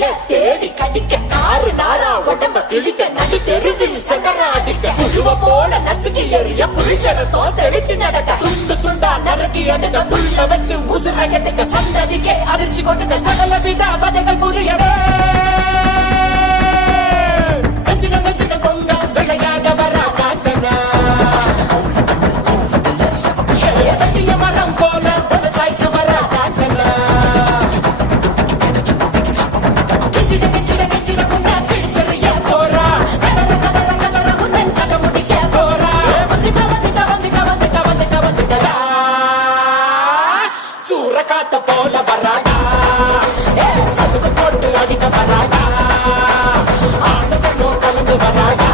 தேடி கடிக்க ஆறு நாரா உடம்ப கிழிக்க நடு தெருவில் சக்கர அடிக்க. புழுவ போல நசுக்கி எறிய புளிச்சடத்தோ தெளிச்சு நடக்க. துண்டு துண்டா நறுக்கி எடுக்க துள்ள வச்சு உசுர எடுக்க சந்ததிக்கே அதிர்ச்சி கொடுக்க சகல வித பதக வரக்காத்த போல வராடா. சதுக்கு போட்டு அடிக்க வராடா. ஆண்டு கலந்து வராடா.